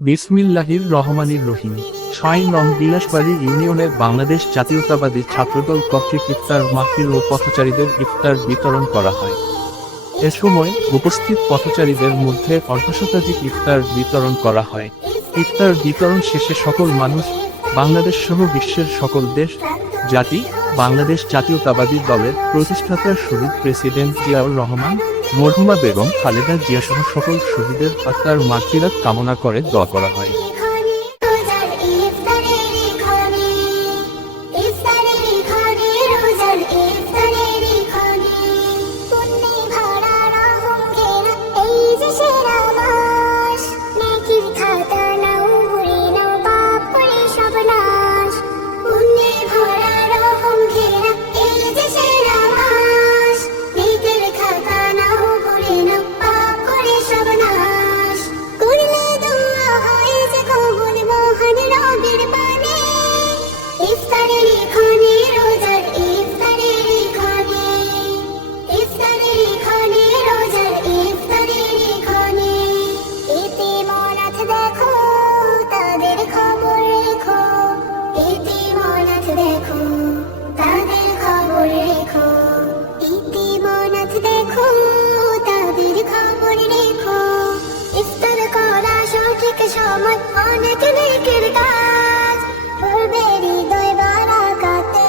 বিসমিল্লাহির রহমানির রহিম। ৬ নং বিলাসবাড়ি ইউনিয়নের বাংলাদেশ জাতীয়তাবাদী ছাত্রদল কর্তৃক ইফতার মাহফিল ও পথচারীদের ইফতার বিতরণ করা হয়। এ সময় উপস্থিত পথচারীদের মধ্যে অর্ধশতাধিক ইফতার বিতরণ করা হয়। ইফতার বিতরণ শেষে সকল মানুষ, বাংলাদেশ সহ বিশ্বের সকল দেশ, জাতি, বাংলাদেশ জাতীয়তাবাদী দলের প্রতিষ্ঠাতা শহীদ প্রেসিডেন্ট জিয়াউর রহমান, মরহুমা বেগম খালেদা জিয়া সহ সকল শহীদের আত্মার মাগফিরাত কামনা করে দোয়া করা হয়। সময় অনেক নেকের কাজ করবে হৃদয় বারাকাতে